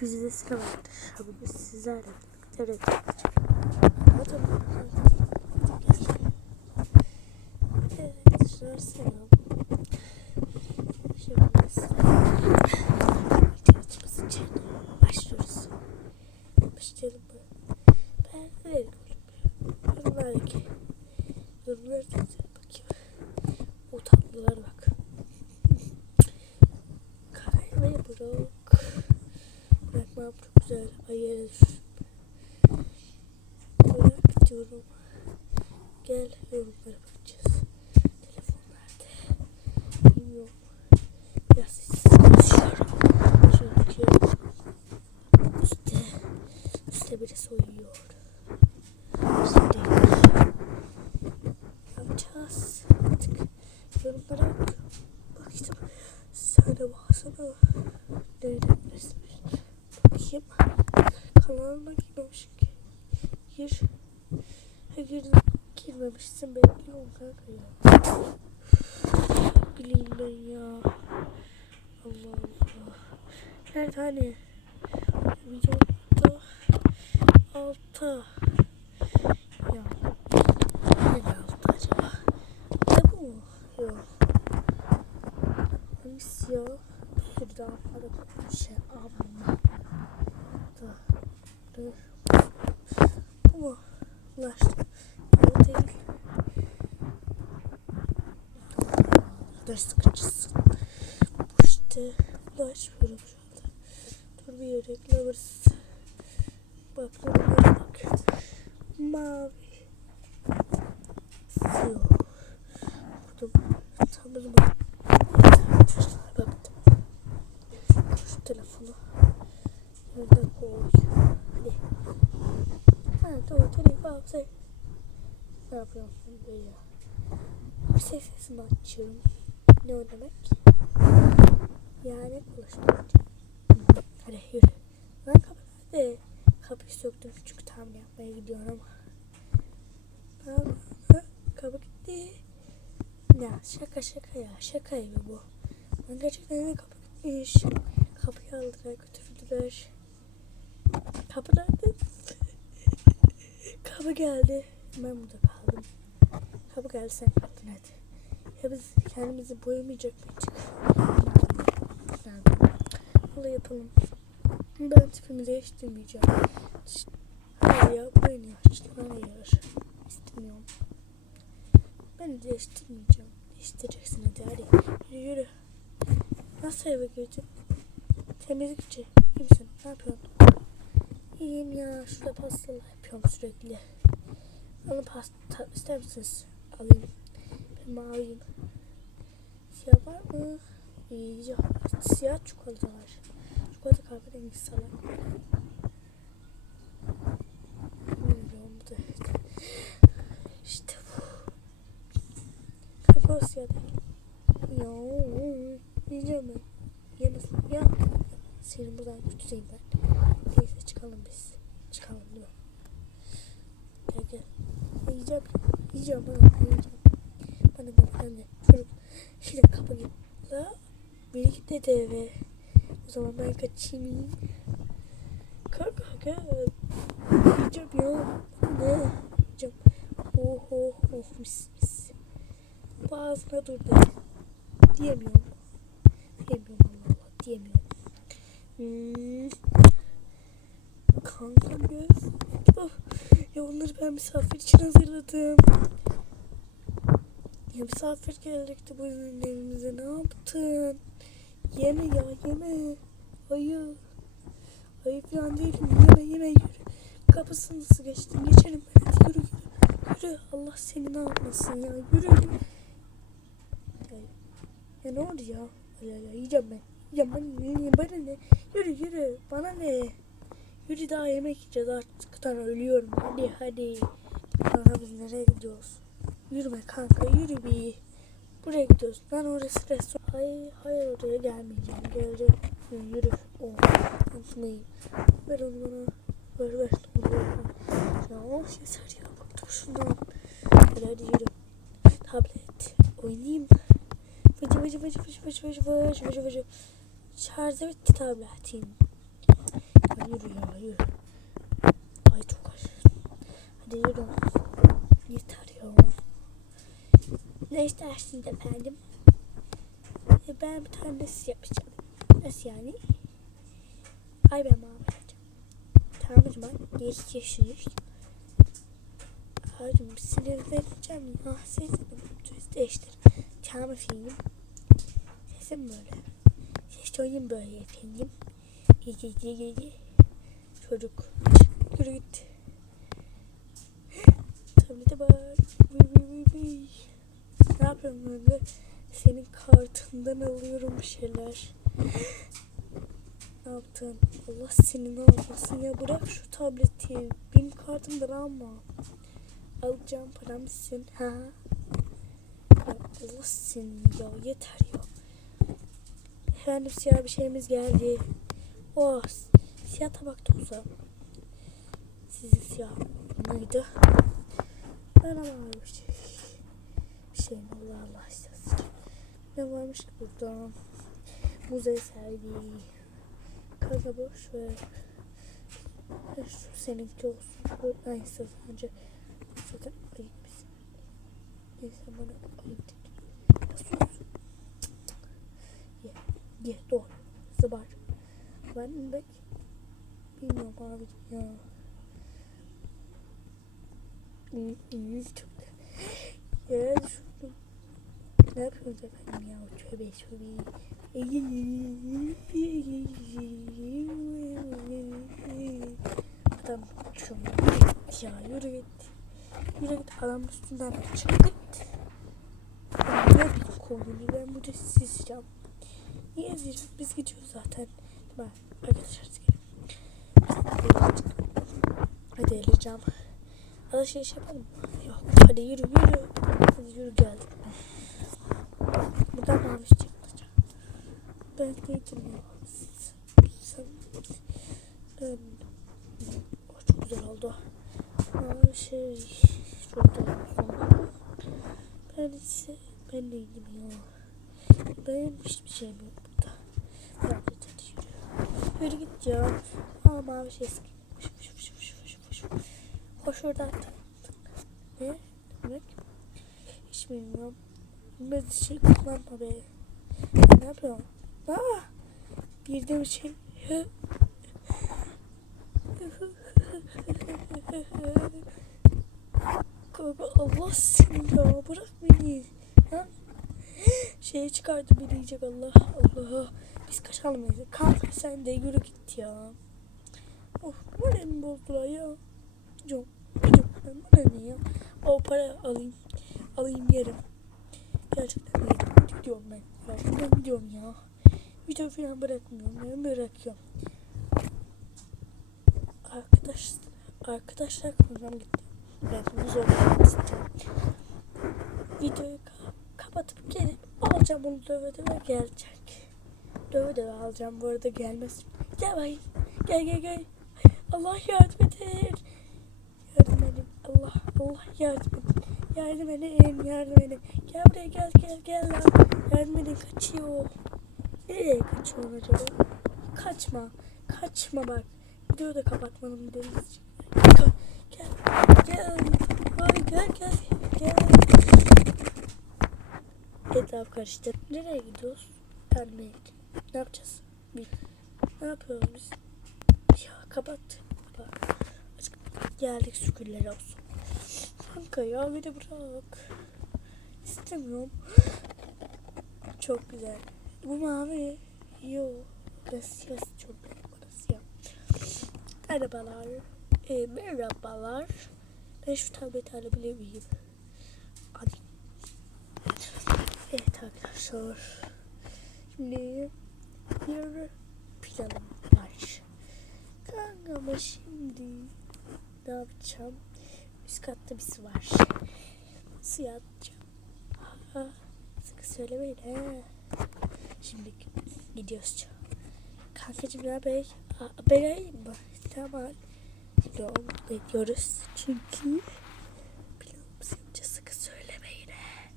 güzidesi de vardır. Bugün sizlerle birlikte üretim Evet, selam. güzel hayır. Böyle bitiyorum. Gel yorumlara bak. Kanka ya. Bileyim ben ya. Allah Allah. Nerede hani? Videoda altta. Ya. Nerede altta acaba? Ne bu mu? Yok. Hangisi ya? Bir daha para bir şey alma. Da. Dur. Bu mu? Ulaştı. Bu değil. Ders sıkıcısın. Bu işte. Ulaşmıyorum şu anda. Dur bir yere Lovers. Bak yorumlara bak. Mavi. Siyah. Burada sanırım baktım. Şu telefonu yerine koy. Hadi. Ha doğru telefonu al sen. Ne yapıyorsun be ya? Bir ses sesini açıyorum. Ne o demek? Yani konuşmak. Hadi yürü. Lan kapı? Kapıyı söktüm çünkü tamir yapmaya gidiyorum. Tamam. Kapı gitti. Ya şaka şaka ya. Şaka gibi bu. Ben gerçekten de kapı gitmiş. Kapıyı aldılar götürdüler. Kapı nerede? kapı geldi. Ben burada kaldım. Kapı geldi sen kaldın hadi. Ya biz kendimizi boyamayacak mıydık? Bunu yapalım. Ben tipimi değiştirmeyeceğim. Hayır ya boyun yaşlı. Hayır. İstemiyorum. Ben değiştirmeyeceğim. Değiştireceksin hadi hadi. Yürü yürü. Nasıl eve girdin? Temizlikçi. İyi misin? Ne yapıyorsun? İyiyim ya. Şurada pastalar yapıyorum sürekli. Alın pasta ister misiniz? Alayım. Maviyim. Siyah var mı? İyi. Siyah çikolata var. Çikolata kahverengi salak. Bilmiyorum bu da. İşte bu. Kanka o siyah değil. Ya yiyeceğim ben. Yemesin. Ya. Senin buradan tutayım ben. Neyse çıkalım biz. Çıkalım diyor. Gel gel. Ya yiyeceğim. Yiyeceğim bana. Ben yiyeceğim. Bana ne bana ne. Çocuk. Şimdi kapı git. La. Biri gitti de eve. O zaman ben kaçayım. Kanka gel. Yiyeceğim ya. Ne? Yiyeceğim. Oh oh oh mis mis. Boğazına dur de. Diyemiyorum. Diyemiyorum Allah. Diyemiyorum. Hmm. Kanka göz. Oh. Ya onları ben misafir için hazırladım. Ya misafir gelecekti bu yüzden evimize. Ne yaptın? Yeme ya yeme. Hayır. Ayıp falan değilim. Yeme yeme yürü. Kapısını nasıl geçtin? Geçerim ben. Hadi yürü yürü. Yürü. Allah seni ne yapmasın ya. Yürü. Ya, ya ne oldu ya? Ya, ya yiyeceğim ben. Yiyeceğim ben. Yiyeceğim. Bana ne? Yürü yürü. Bana ne? Yürü daha yemek yiyeceğiz. Artıktan ölüyorum. Hadi hadi. Kanka biz nereye gidiyoruz? Yürüme kanka yürü bir. Buraya gidiyoruz. Ben orası restoran. Hayır hayır oraya gelmeyeceğim. Geleceğim. Yürü. Oh. Unutmayın. Ver onu bana. Ver ver. Ya of yeter ya. Bıktım şundan. Hadi hadi yürü. Tablet. Oynayayım. Vıcı vıcı vıcı vıcı vıcı vıcı vıcı vıcı vıcı. Şarjı bitti tabletin. yürü ya yürü. Ay çok aç. Hadi yürü. Yeter ya. Ne istersiniz efendim? E, ben bir tane nasıl yapacağım? Nasıl yani? Ay ben mavi yapacağım. Tamam o zaman geçiyorsunuz. Hacım sinirleneceğim ya. Sesim düz değiştir. Tamam efendim. Sesim böyle. Ses tonum böyle efendim. İyi iyi iyi. Çocuk. Yürü git. Tablete bak. Vıy vıy vıy vıy. Yapıyorum böyle? Senin kartından alıyorum bir şeyler. Ne yaptın? Allah seni ne yapmasın ya bırak şu tableti. Benim kartımdan alma. Alacağım param misin? Ha? Allah seni ya yeter ya. Efendim siyah bir şeyimiz geldi. Oh siyah tabak tozu. Sizin siyah mıydı? Ben ama bir şey. Bir şey mi Allah Allah istesin. Ne varmış ki burada? Müze sergi. Kanka boş ver. Şu seninki olsun. Bu neyse bence. Zaten ayıp mısın? Neyse bana ayıp dedi. Sus. Ye. Ye doğru. Zıbar. Ben bek. Bilmiyorum abi ya. Ya düşürdüm. Ne yapıyoruz efendim ya? Tövbe tövbe. Adam şunu ya yürü git. Yürü git adam üstünden çık git. Ben ne bir koyunu ben burada sizeceğim. Niye ezeceğim? Biz gidiyoruz zaten. Değil? Arkadaşlar gelin. Hadi eleyeceğim. Alışveriş yapalım mı? Yok. Hadi yürü yürü. Hadi yürü geldik. Buradan mavi. Ben ya? Sen... Ben... Oh, çok güzel oldu. Mavi şey... Olsun. Ben ise... Ben neydim ya? Benim hiçbir şeyim yok burada. Ben de hadi yürü. Git ya. Aa mavi şey sıkı. Fış fış fış fış fış fış. Hoş oradan. Ne? Demek? Hiç bilmiyorum. Bilmez şey kullanma be. Ne yapıyorum? Aa! Bir de bir şey. Allah seni ya bırak beni. Ha? Şeye çıkardı beni yiyecek Allah Allah. Biz kaçalım neyse. Kanka sen de yürü git ya. Of moralimi bozdular ya. Gidiyorum. Ben bana ne ya? O para alayım. Alayım yerim. Gerçekten. Gidiyorum ben. Ya ben gidiyorum ya. Video falan bırakmıyorum. Ben bırakıyorum. Arkadaş, arkadaşlar program gitti. Ben bunu zor. Videoyu ka- kapatıp gelip alacağım onu döve döve gelecek. Döve döve alacağım bu arada gelmez. Gel bakayım. Gel gel gel. Allah yardım edin. Yardım edin. Allah Allah yardım edin. Yardım edin. Yardım edin. Gel buraya gel gel gel lan. Yardım edin kaçıyor. Nereye kaçıyor acaba? Kaçma. Kaçma bak. Videoyu da kapatmanın bir deniz. Gel. Gel. Ay gel gel. Gel. Etraf karıştı. Nereye gidiyoruz? Gelmeye Ne yapacağız? Bir. Ne yapıyoruz biz? Ya kapat. Açık. Geldik şükürler olsun. Kanka ya de bırak. İstemiyorum. Çok güzel. Bu mavi. Yo. Burası burası çok güzel. Burası ya. Merhabalar. E, merhabalar. Ben şu tableti alabilir miyim? Hadi. Evet arkadaşlar. Şimdi bir planım var. Kanka ama şimdi ne yapacağım? Üst katta bir su var. Suya atacağım. Ha, sıkı söylemeyin he. Şimdi gidiyoruz. Kankacım ne haber? Aa, Ben arayayım mı? Tamam. Şimdi onu bekliyoruz. Çünkü planımızı yapacağız. Sıkı söylemeyin he.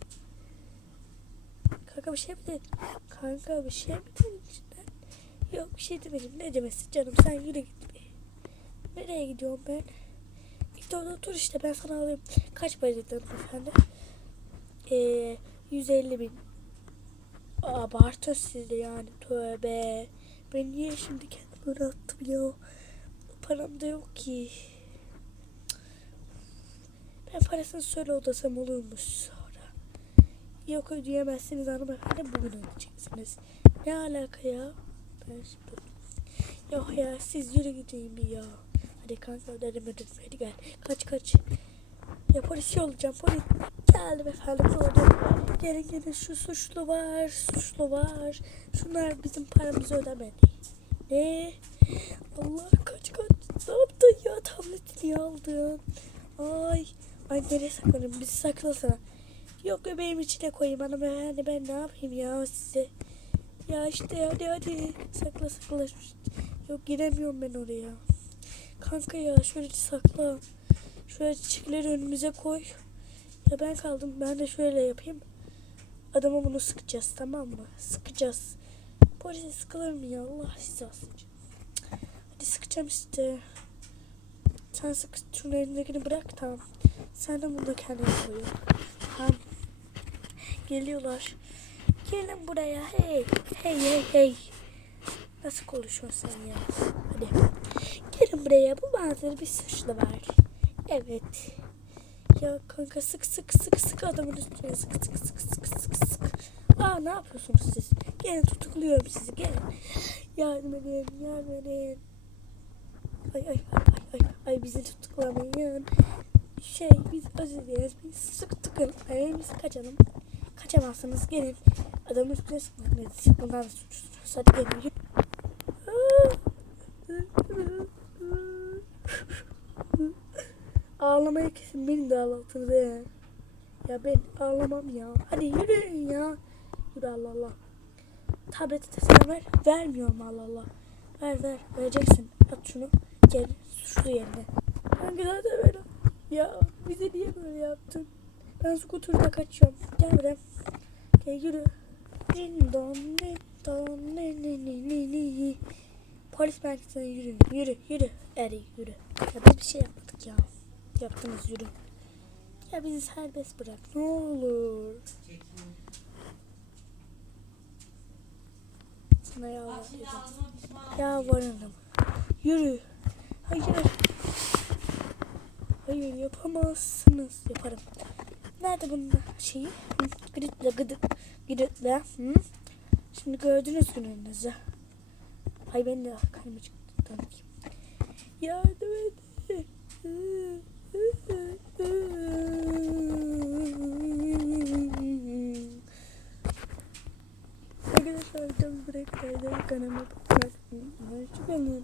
Kanka bir şey mi dedin? Kanka bir şey mi dedin içinden? Yok bir şey demedim. Ne demesi canım sen yürü git be. Nereye gidiyorum ben? Git orada otur işte ben sana alayım. Kaç para dedin efendi? Ee, 150 bin. Abartı siz de yani tövbe. Ben niye şimdi kendimi öyle attım ya? Param da yok ki. Ben parasını söyle odasam olurmuş sonra. Yok ödeyemezsiniz hanımefendi bugün ödeyeceksiniz. Ne alaka ya? Ben şimdi... Yok ya siz yürü gideyim ya. Hadi kanka öderim hadi gel. Kaç kaç. Ya polis olacağım polis. Geldim efendim doğru. Gelin gelin şu suçlu var suçlu var. Şunlar bizim paramızı ödemedi. Ne? Allah kaç kaç. Ne yaptın ya tabletini aldın. Ay. Ay nereye saklanayım bizi saklasana. Yok bebeğim içine koyayım hanımefendi ben ne yapayım ya size. Ya işte hadi hadi sakla sakla. Yok giremiyorum ben oraya. Kanka ya şöyle sakla. Şöyle çiçekleri önümüze koy. Ya ben kaldım ben de şöyle yapayım. Adama bunu sıkacağız tamam mı? Sıkacağız. Polise sıkılır mı ya Allah alsın. Hadi sıkacağım işte. Sen sık şunu elindekini bırak tamam. Sen de bunu da kendine koy. Tamam. Geliyorlar. Gelin buraya hey. Hey hey hey. Nasıl konuşuyorsun sen ya? Hadi. Gelin buraya. Bu manzara bir suçlu var. Evet. Ya kanka sık sık sık sık adamın üstüne sık sık sık sık sık sık. Aa ne yapıyorsunuz siz? Gelin tutukluyorum sizi gelin. Yardım edin yardım edin. Ay ay ay ay ay, ay bizi tutuklamayın. Şey biz özür dileriz. Biz sık tıkın. Ay biz kaçalım. Kaçamazsınız gelin. Adamın üstüne sıkmayın. Bundan da suçlusunuz. Hadi gelin. Ağlamaya kesin beni de ağlatır be. Ya ben ağlamam ya. Hadi yürüyün ya. Yürü Allah Allah. Tableti de sen ver. Vermiyorum Allah Allah. Ver ver. Vereceksin. At şunu. Gel. Suçlu yerine. Hangi zaten böyle. Ya bize niye böyle yaptın? Ben skuturda kaçıyorum. Gel buraya. Gel yürü. Din don din. Polis merkezine yürü. Yürü yürü. Eri yürü. Ya biz bir şey yapmadık ya. Yaptınız yürü. Ya bizi serbest bırak ne olur. Sana yalvarırım. Yalvarırım. Yürü. Hayır. Hayır yapamazsınız. Yaparım. Nerede bunun şeyi? Hı, Gridle gıdı. Gridle. Hı? Şimdi gördünüz gününüzü. Ay ben de kalbime çıktı. Yardım edin. Arkadaşlar tam bırakmayın. Kanalıma bakmayın. Hoşçakalın.